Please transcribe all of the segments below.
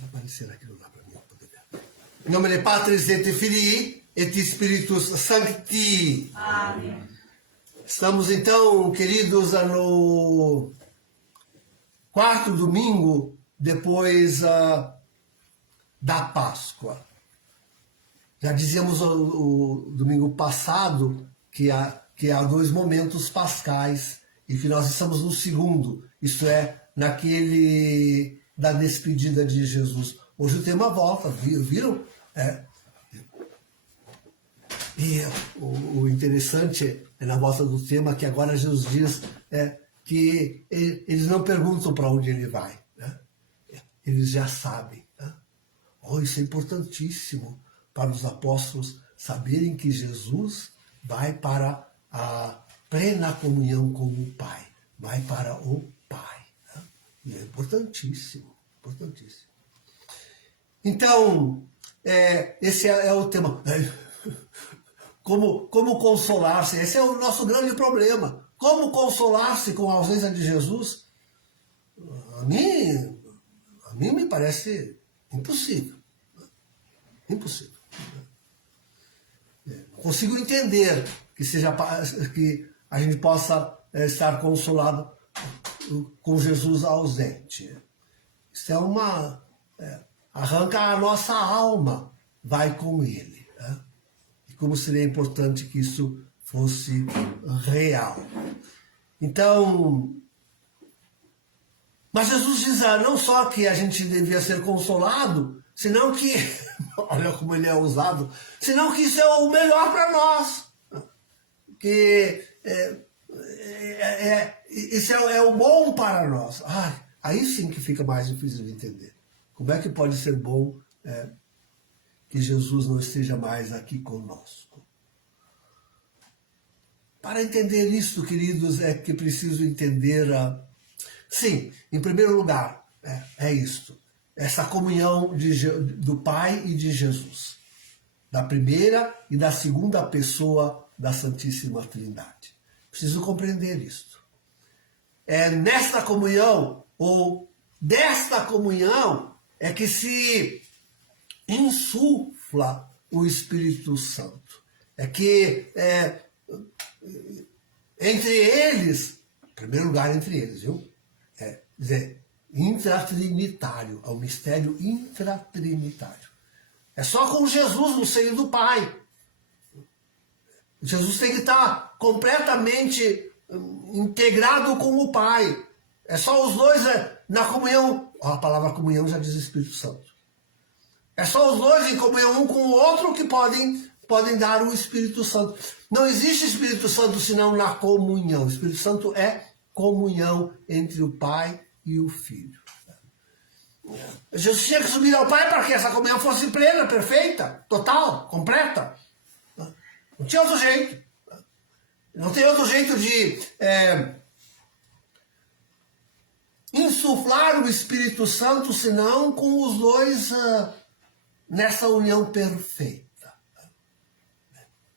Faz aparecer aquilo lá para mim poder ver. Em nome de Patris et Filii et Spiritus Sancti. Amém. Estamos então, queridos, no quarto domingo depois da Páscoa. Já dizíamos o domingo passado que há 2 momentos pascais e que nós estamos no segundo, isto é, naquele da despedida de Jesus. Hoje o tema volta, viram? E o interessante é na volta do tema que agora Jesus diz que eles não perguntam para onde ele vai, né? Eles já sabem. Né? Isso é importantíssimo para os apóstolos saberem que Jesus vai para a plena comunhão com o Pai, vai para o Pai. Né? E é importantíssimo, importantíssimo. Então, esse é o tema. Como consolar-se? Esse é o nosso grande problema. Como consolar-se com a ausência de Jesus? A mim me parece impossível. Impossível. Não consigo entender que a gente possa estar consolado com Jesus ausente. Isso arranca a nossa alma, vai com ele. Né? E como seria importante que isso fosse real. Então, mas Jesus diz não só que a gente devia ser consolado, senão que, olha como ele é usado, senão que isso é o melhor para nós. Que isso é o bom para nós. Aí sim que fica mais difícil de entender. Como é que pode ser bom que Jesus não esteja mais aqui conosco? Para entender isso, queridos, é que preciso entender sim, em primeiro lugar, é isto. Essa comunhão do Pai e de Jesus. Da primeira e da segunda pessoa da Santíssima Trindade. Preciso compreender isto. É nesta comunhão, ou desta comunhão, é que se insufla o Espírito Santo. É que entre eles, em primeiro lugar entre eles, viu? Intratrinitário, é um mistério intratrinitário. É só com Jesus no seio do Pai. Jesus tem que estar completamente integrado com o Pai. É só os dois na comunhão. A palavra comunhão já diz Espírito Santo. É só os dois em comunhão um com o outro que podem dar o Espírito Santo. Não existe Espírito Santo senão na comunhão. O Espírito Santo é comunhão entre o Pai e o Filho. Jesus tinha que subir ao Pai para que essa comunhão fosse plena, perfeita, total, completa. Não tinha outro jeito. Não tem outro jeito de insuflar o Espírito Santo senão com os dois nessa união perfeita.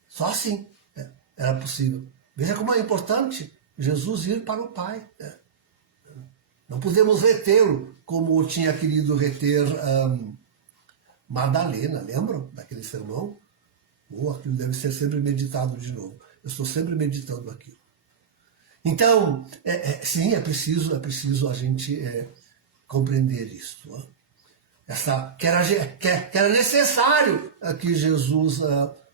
Só assim era possível. Veja como é importante Jesus ir para o Pai. Não podemos retê-lo como tinha querido reter Madalena, lembram daquele sermão? Aquilo deve ser sempre meditado de novo. Eu estou sempre meditando aquilo. Então, sim, é preciso a gente compreender isso. Que era necessário que Jesus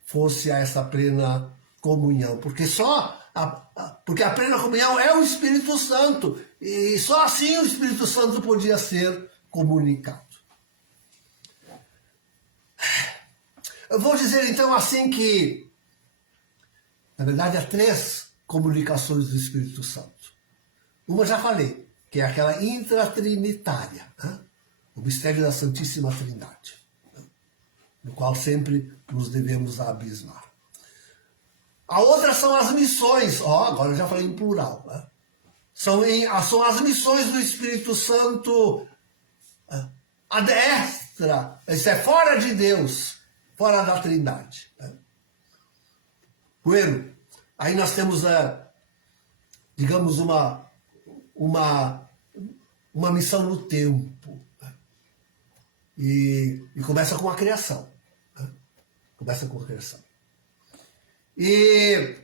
fosse a essa plena comunhão, porque porque a plena comunhão é o Espírito Santo, e só assim o Espírito Santo podia ser comunicado. Eu vou dizer então assim que, na verdade, há 3 comunicações do Espírito Santo. Uma já falei, que é aquela intratrinitária, né? O mistério da Santíssima Trindade, né? No qual sempre nos devemos abismar. A outra são as missões, agora eu já falei em plural, né? São as missões do Espírito Santo à destra, isso é fora de Deus, fora da Trindade. Né? Bueno, aí nós temos, digamos, uma missão no tempo. Né? E começa com a criação. Né? Começa com a criação. E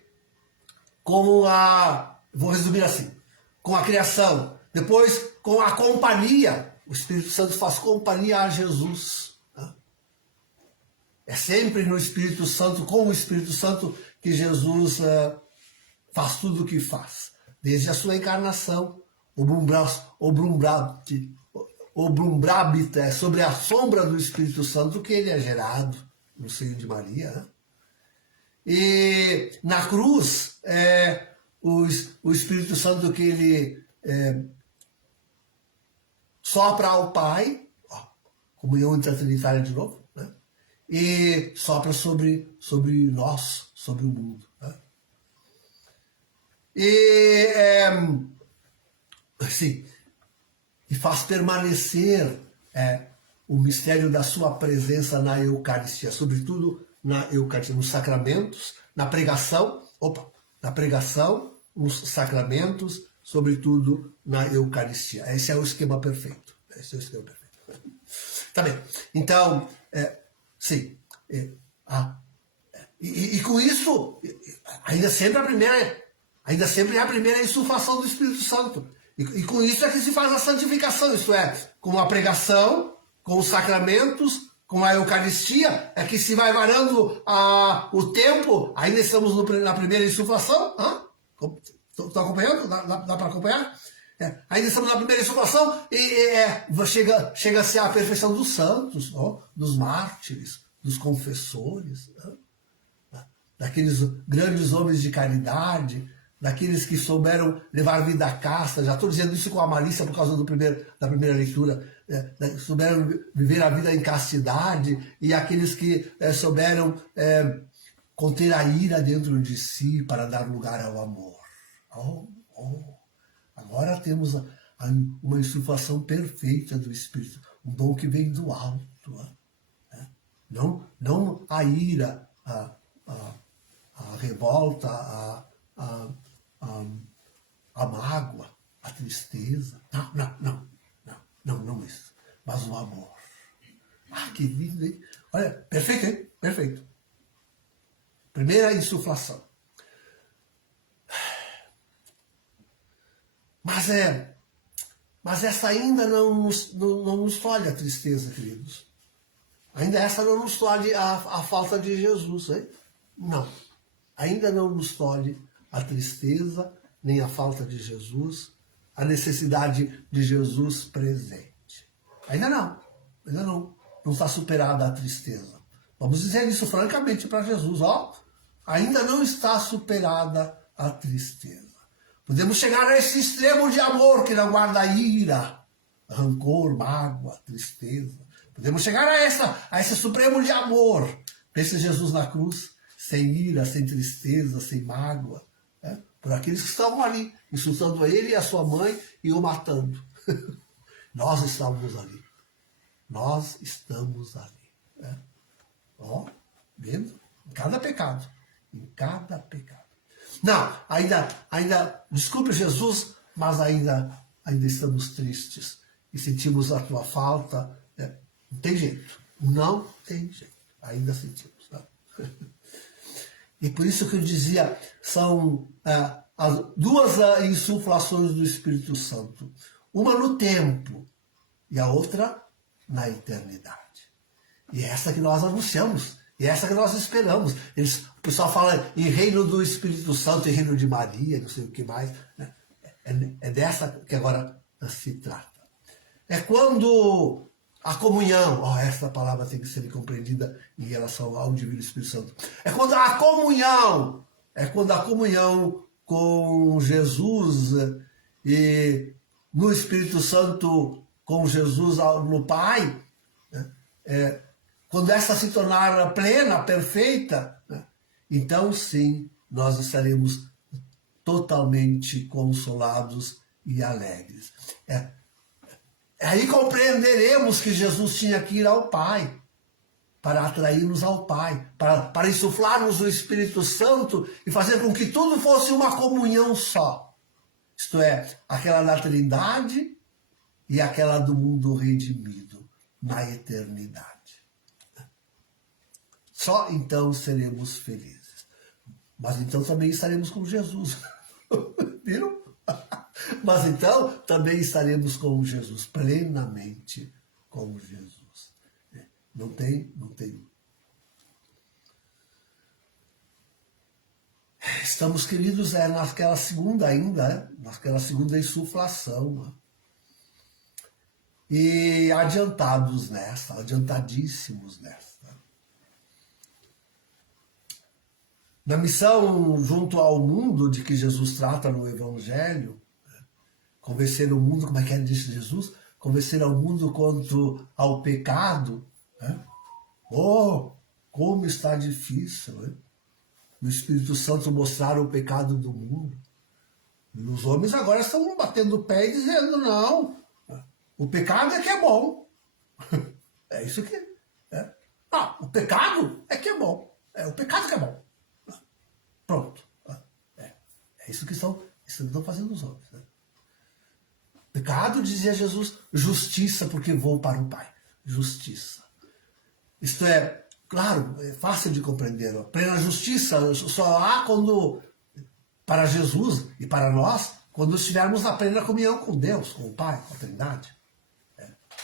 vou resumir assim, com a criação, depois com a companhia, o Espírito Santo faz companhia a Jesus. Né? É sempre no Espírito Santo, com o Espírito Santo, que Jesus faz tudo o que faz. Desde a sua encarnação, Obrumbrabita é sobre a sombra do Espírito Santo que ele é gerado no seio de Maria. Né? E na cruz, o Espírito Santo que ele sopra ao Pai, comunhão intratrinitária de novo, né? E sopra sobre nós, sobre o mundo. Né? E faz permanecer o mistério da sua presença na Eucaristia, sobretudo na Eucaristia, nos sacramentos, na pregação, nos sacramentos, sobretudo na Eucaristia. Esse é o esquema perfeito. Tá bem. Então, sim. E com isso, ainda sempre é a primeira insuflação do Espírito Santo. E com isso é que se faz a santificação, isto é, com a pregação, com os sacramentos, com a Eucaristia, é que se vai varando o tempo. Ainda estamos na primeira insuflação. Estão acompanhando? Dá para acompanhar? Ainda estamos na primeira insuflação e chega-se à perfeição dos santos, dos mártires, dos confessores, daqueles grandes homens de caridade, daqueles que souberam levar vida casta. Já estou dizendo isso com a malícia por causa da primeira leitura. Souberam viver a vida em castidade, e aqueles que souberam conter a ira dentro de si para dar lugar ao amor. Agora temos uma insuflação perfeita do Espírito, um dom que vem do alto. Não a ira, a revolta, a mágoa, a tristeza. Não isso. Mas o amor. Que lindo, hein? Olha, perfeito, hein? Perfeito. Primeira insuflação. Mas essa ainda não nos tolhe a tristeza, queridos. Ainda essa não nos tolhe a falta de Jesus, hein? Não. Ainda não nos tolhe a tristeza, nem a falta de Jesus, a necessidade de Jesus presente. Ainda não está superada a tristeza. Vamos dizer isso francamente para Jesus, ainda não está superada a tristeza. Podemos chegar a esse extremo de amor que não guarda ira, rancor, mágoa, tristeza. Podemos chegar a esse supremo de amor. Pense Jesus na cruz, sem ira, sem tristeza, sem mágoa, por aqueles que estavam ali, insultando a ele e a sua mãe e o matando. Nós estávamos ali. Nós estamos ali. Vendo? Em cada pecado. Em cada pecado. Não, ainda, desculpe Jesus, mas ainda estamos tristes e sentimos a tua falta. Não tem jeito. Não tem jeito. Ainda sentimos. Não? E por isso que eu dizia, são as duas insuflações do Espírito Santo. Uma no tempo e a outra na eternidade. E é essa que nós anunciamos. E é essa que nós esperamos. O pessoal fala em reino do Espírito Santo, em reino de Maria, não sei o que mais. Né? É dessa que agora se trata. É quando a comunhão, essa palavra tem que ser compreendida em relação ao Divino Espírito Santo. É quando a comunhão com Jesus e no Espírito Santo com Jesus no Pai, né? Quando essa se tornar plena, perfeita, né? Então sim, nós estaremos totalmente consolados e alegres. Aí compreenderemos que Jesus tinha que ir ao Pai, para atrair-nos ao Pai, para insuflar-nos o Espírito Santo e fazer com que tudo fosse uma comunhão só. Isto é, aquela da Trindade e aquela do mundo redimido. na eternidade. Só então seremos felizes. Mas então também estaremos com Jesus. Viram? Mas então também estaremos com Jesus, plenamente com Jesus. Não tem. Estamos, queridos, naquela segunda ainda, naquela segunda insuflação. E adiantados nessa, adiantadíssimos nessa. Na missão junto ao mundo de que Jesus trata no Evangelho, convencer o mundo, como é que disse Jesus? Convencer ao mundo quanto ao pecado. Né? Oh, como está difícil, né? O Espírito Santo mostrar o pecado do mundo. E os homens agora estão batendo o pé e dizendo, não, o pecado é que é bom. É isso que é. O pecado é que é bom. É o pecado que é bom. Pronto. É isso que estão fazendo os homens. Né? Pecado, dizia Jesus, justiça, porque vou para o Pai. Justiça. Isto é, claro, é fácil de compreender. A plena justiça só há quando, para Jesus e para nós, quando estivermos na plena comunhão com Deus, com o Pai, com a Trindade.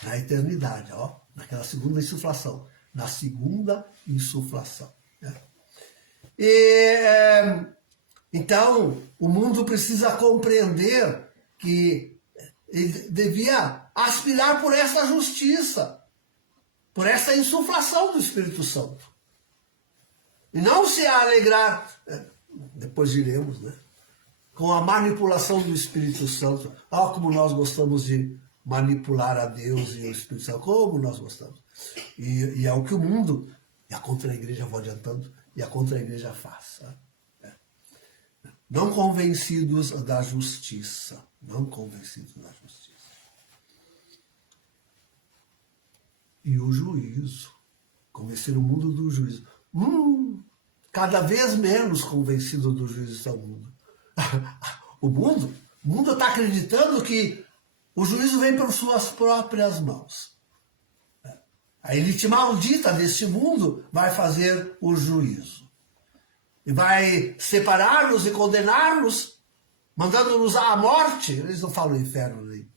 Na eternidade, naquela segunda insuflação. Na segunda insuflação. Né? Então, o mundo precisa compreender que ele devia aspirar por essa justiça, por essa insuflação do Espírito Santo. E não se alegrar, depois diremos, né, com a manipulação do Espírito Santo. Como nós gostamos de manipular a Deus e o Espírito Santo, como nós gostamos. E é o que o mundo, e a contra-igreja, vou adiantando, e a contra-igreja faz. Não convencidos da justiça. Não convencidos da justiça. E o juízo. Convencer o mundo do juízo. Cada vez menos convencido do juízo está o mundo. O mundo está acreditando que o juízo vem por suas próprias mãos. A elite maldita deste mundo vai fazer o juízo. E vai separar-nos e condenar-nos, mandando-nos à morte. Eles não falam inferno nem.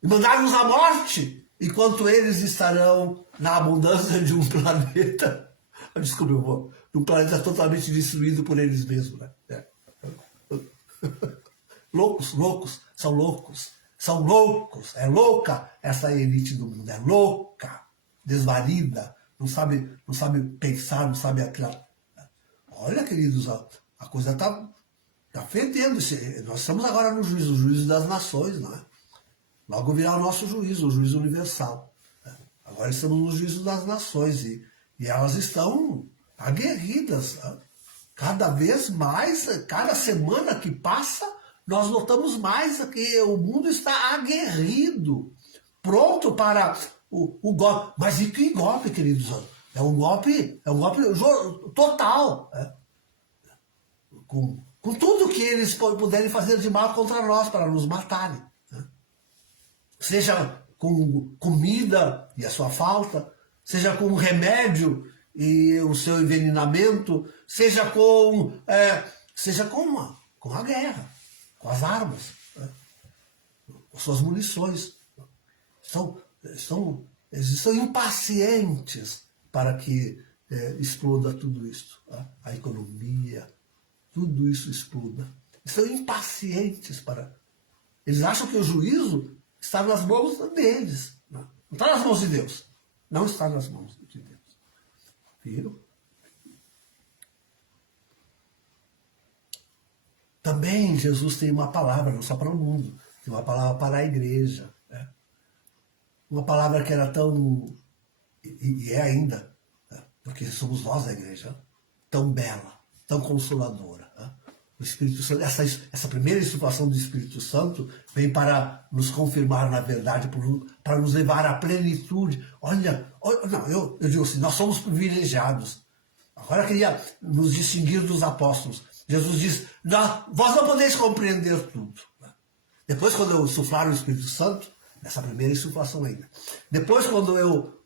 E mandar-nos à morte, enquanto eles estarão na abundância de um planeta. Desculpe, de um planeta totalmente destruído por eles mesmos. Né? Loucos, são loucos. São loucos. É louca essa elite do mundo. É louca, desvalida. Não sabe pensar, não sabe aquela. Olha, queridos, a coisa está fedendo. Nós estamos agora no juízo, o juízo das nações, não é? Logo virá o nosso juízo, o juízo universal. Agora estamos no juízo das nações e elas estão aguerridas. Cada vez mais, cada semana que passa, nós notamos mais que o mundo está aguerrido, pronto para o golpe. Mas e que golpe, queridos? É um golpe total. Com tudo que eles puderem fazer de mal contra nós, para nos matarem. Seja com comida e a sua falta, seja com remédio e o seu envenenamento, seja com a guerra, com as armas, com suas munições. Eles estão impacientes para que exploda tudo isso. A economia, tudo isso exploda. Estão impacientes para... Eles acham que o juízo está nas mãos deles. Não está nas mãos de Deus. Não está nas mãos de Deus. Viram? Também Jesus tem uma palavra, não só para o mundo, tem uma palavra para a igreja. Né? Uma palavra que era tão, e é ainda, né? Porque somos nós a igreja, tão bela, tão consoladora. Né? O Espírito Santo, essa primeira insuflação do Espírito Santo vem para nos confirmar na verdade, para nos levar à plenitude. Eu digo assim, nós somos privilegiados. Agora eu queria nos distinguir dos apóstolos. Jesus diz, vós não podeis compreender tudo. Depois, quando eu suflar o Espírito Santo, Nessa primeira insuflação ainda. Depois, quando eu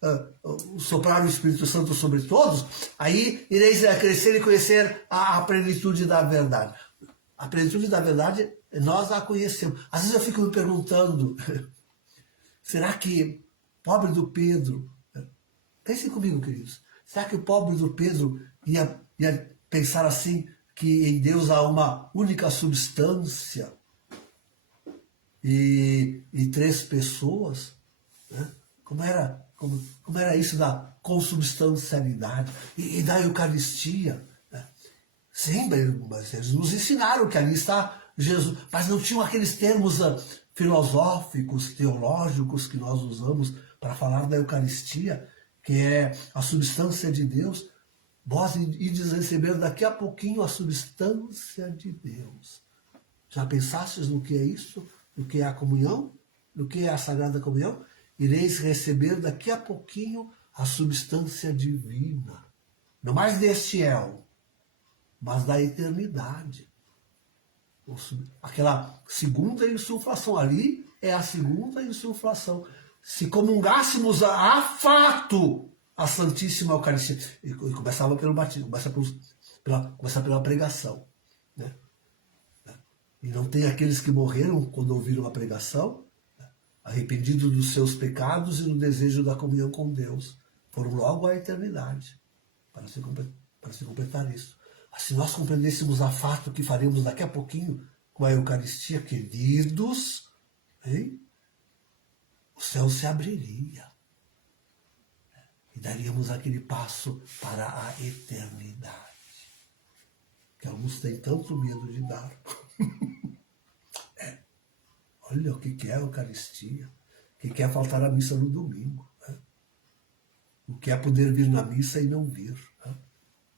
soprar o Espírito Santo sobre todos, aí ireis crescer e conhecer a plenitude da verdade. A plenitude da verdade, nós a conhecemos. Às vezes eu fico me perguntando, será que pobre do Pedro, pensem comigo, queridos, será que o pobre do Pedro ia pensar assim, que em Deus há uma única substância e três pessoas? Né? Como era isso da consubstancialidade e da Eucaristia? Né? Sim, mas eles nos ensinaram que ali está Jesus, mas não tinham aqueles termos filosóficos, teológicos que nós usamos para falar da Eucaristia, que é a substância de Deus. Vós ides receber daqui a pouquinho a substância de Deus. Já pensastes no que é isso? No que é a comunhão? No que é a Sagrada Comunhão? Ireis receber daqui a pouquinho a substância divina. Não mais deste éon, mas da eternidade. Aquela segunda insuflação ali é a segunda insuflação. Se comungássemos a fato a Santíssima Eucaristia, e começava pelo batismo, começa pela pregação, né? E não tem aqueles que morreram quando ouviram a pregação, arrependidos dos seus pecados e no desejo da comunhão com Deus, foram logo à eternidade, para se completar isso. Se nós compreendêssemos a fato que faremos daqui a pouquinho com a Eucaristia, queridos, hein? O céu se abriria. E daríamos aquele passo para a eternidade, que alguns têm tanto medo de dar. Olha o que é a Eucaristia, o que é faltar à missa no domingo, né? O que é poder vir na missa e não vir,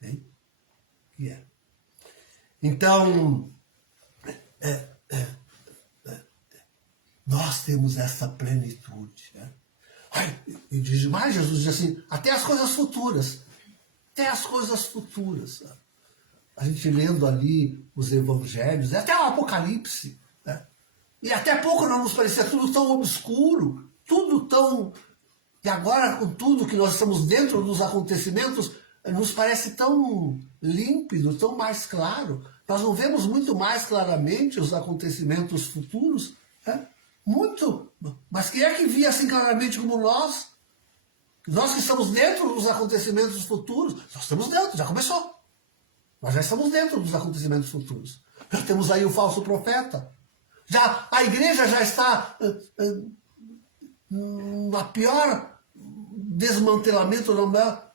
né? O que é? Então, nós temos essa plenitude, né? E diz mais, Jesus diz assim, até as coisas futuras. Até as coisas futuras. A gente lendo ali os evangelhos, até o Apocalipse, né? E até pouco não nos parecia tudo tão obscuro, tudo tão... E agora, com tudo que nós estamos dentro dos acontecimentos, nos parece tão límpido, tão mais claro. Nós não vemos muito mais claramente os acontecimentos futuros, né? Muito, mas quem é que via assim claramente como nós? Nós que estamos dentro dos acontecimentos futuros, nós estamos dentro, já começou. Nós já estamos dentro dos acontecimentos futuros. Já temos aí o falso profeta. A igreja já está na pior desmantelamento, no maior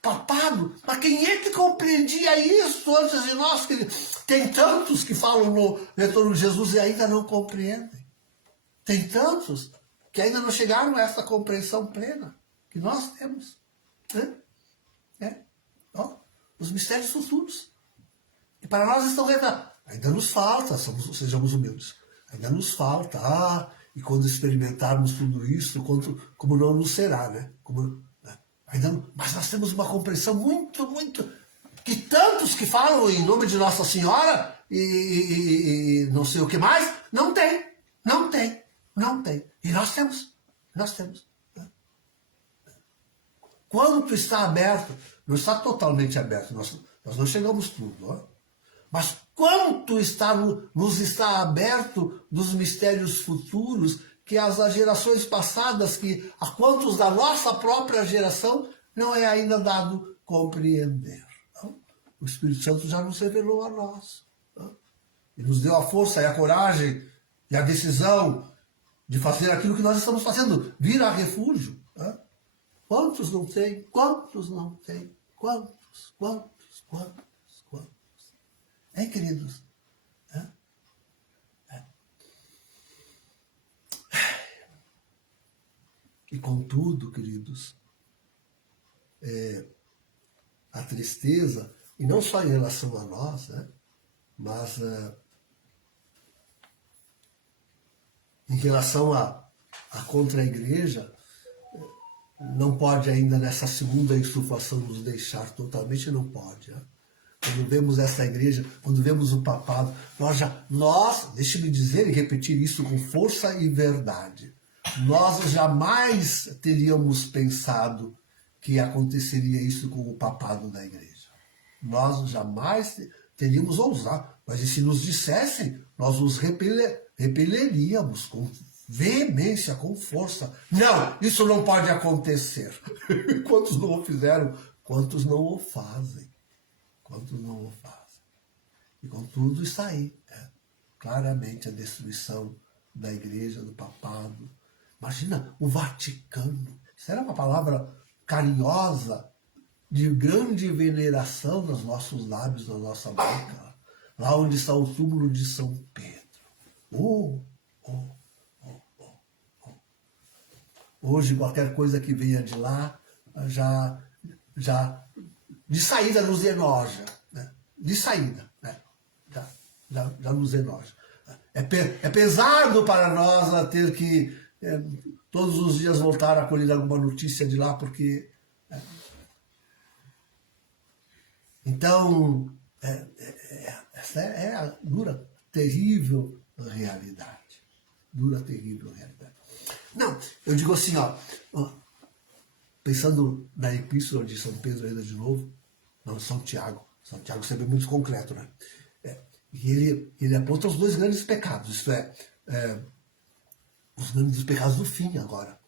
papado. Mas quem é que compreendia isso antes de nós? Tem tantos que falam no retorno de Jesus e ainda não compreendem. Tem tantos que ainda não chegaram a essa compreensão plena que nós temos. Né? Os mistérios futuros. E para nós estão revelados. Ainda nos falta, sejamos humildes. Ainda nos falta. E quando experimentarmos tudo isso, como não nos será, né? Mas nós temos uma compreensão muito, muito... Que tantos que falam em nome de Nossa Senhora e não sei o que mais, não tem. Não tem. Não tem. E nós temos. Né? Quanto está aberto? Não está totalmente aberto. Nós não chegamos tudo. Ó. Mas quanto nos está aberto dos mistérios futuros que as gerações passadas, que a quantos da nossa própria geração não é ainda dado compreender. Não? O Espírito Santo já nos revelou a nós. Não? E nos deu a força e a coragem e a decisão de fazer aquilo que nós estamos fazendo, vir a refúgio. Né? Quantos não tem? Quantos não tem? Quantos? Hein, queridos? E contudo, queridos, a tristeza, e não só em relação a nós, né? Mas... em relação a contra a igreja, não pode ainda nessa segunda insuflação nos deixar totalmente, não pode. Né? Quando vemos essa igreja, quando vemos o papado, deixe-me dizer e repetir isso com força e verdade, nós jamais teríamos pensado que aconteceria isso com o papado da igreja. Nós jamais teríamos ousado. Mas e se nos dissessem, nós os repeleríamos com veemência, com força. Não, isso não pode acontecer. Quantos não o fizeram? Quantos não o fazem? Quantos não o fazem? E contudo está aí, claramente a destruição da igreja, do papado. Imagina o Vaticano. Isso era uma palavra carinhosa, de grande veneração nos nossos lábios, na nossa boca. Lá onde está o túmulo de São Pedro. Oh, oh, oh, oh, oh. Hoje, qualquer coisa que venha de lá, já de saída nos enoja. Né? De saída. Né? Já nos enoja. É pesado para nós ter que todos os dias voltar a colher alguma notícia de lá, porque... Então, essa é a dura, terrível realidade. Dura, terrível realidade. Não, eu digo assim, pensando na epístola de São Pedro ainda de novo, não, São Tiago. São Tiago sempre é muito concreto, né? E ele aponta os dois grandes pecados, isto é, os grandes pecados do fim agora.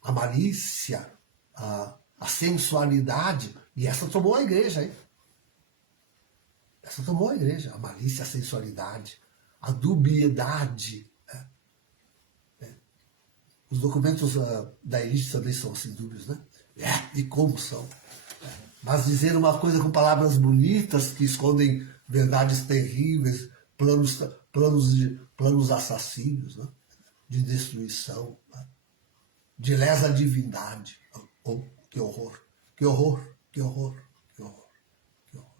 A malícia, a sensualidade, e essa tomou a igreja, hein? Essa tomou a igreja, a malícia, a sensualidade, a dubiedade. Os documentos da elite também são assim dúbios, né? E como são. Mas dizer uma coisa com palavras bonitas que escondem verdades terríveis, planos assassinos, né? De destruição, né? De lesa divindade. Oh, que horror, que horror, que horror, que horror, que horror.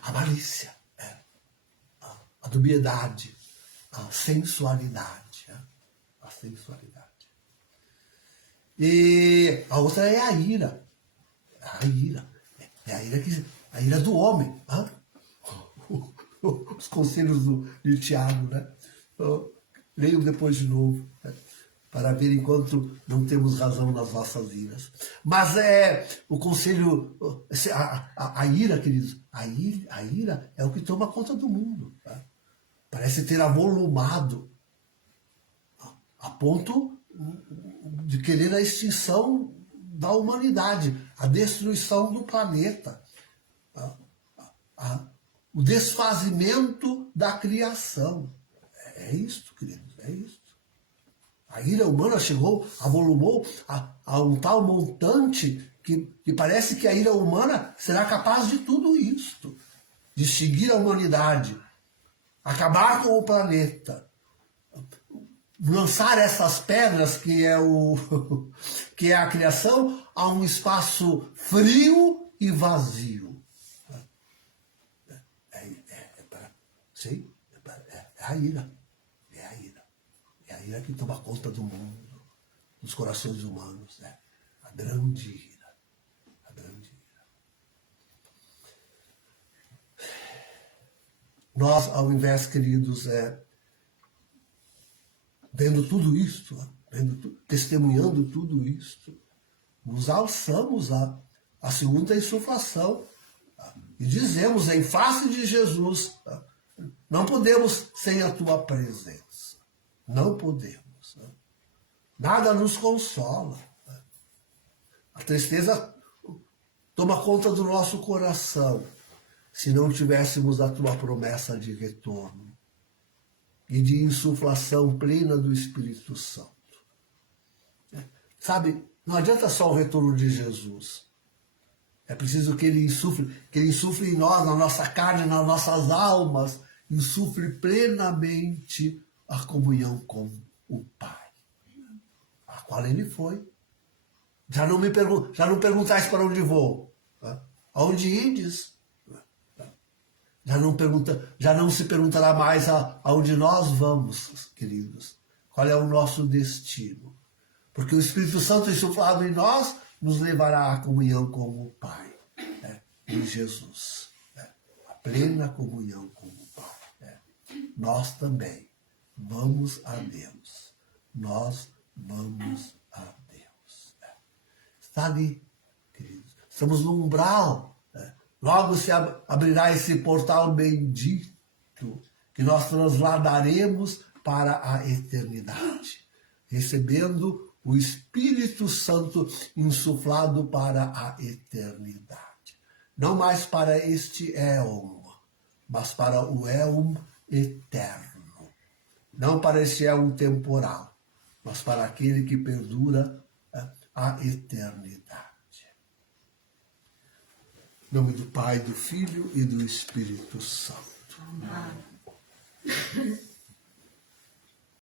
A malícia, a dubiedade, a sensualidade. A sensualidade. E a outra é a ira. A ira. É a ira do homem. Os conselhos de Tiago, né? Leiam depois de novo, né? Para ver enquanto não temos razão nas nossas iras. Mas o conselho, a ira, queridos, a ira é o que toma conta do mundo. Tá? Parece ter avolumado a ponto de querer a extinção da humanidade, a destruição do planeta, o desfazimento da criação. É isto, queridos, é isto. A ira humana chegou, avolumou a um tal montante que parece que a ira humana será capaz de tudo isto, de extinguir a humanidade, acabar com o planeta, lançar essas pedras que é a criação a um espaço frio e vazio. Sim, é a ira. É a ira. É a ira que toma conta do mundo, dos corações humanos. Né? A grande ira. A grande ira. Nós, ao invés, queridos, vendo tudo isto, testemunhando tudo isto, nos alçamos à segunda insuflação e dizemos em face de Jesus, não podemos sem a tua presença, não podemos. Nada nos consola. A tristeza toma conta do nosso coração se não tivéssemos a tua promessa de retorno e de insuflação plena do Espírito Santo. Sabe, não adianta só o retorno de Jesus. É preciso que ele insufle em nós, na nossa carne, nas nossas almas, insufle plenamente a comunhão com o Pai, a qual ele foi. Já não perguntais para onde vou. Aonde ides? Já não se perguntará mais aonde nós vamos, queridos. Qual é o nosso destino? Porque o Espírito Santo insuflado em nós nos levará à comunhão com o Pai, em Jesus. A plena comunhão com o Pai. Nós também vamos a Deus. Nós vamos a Deus. Está ali, queridos. Estamos no umbral. Logo se abrirá esse portal bendito que nós transladaremos para a eternidade, recebendo o Espírito Santo insuflado para a eternidade. Não mais para este éon, mas para o éon eterno. Não para este éon temporal, mas para aquele que perdura a eternidade. Em nome do Pai, do Filho e do Espírito Santo. Amém.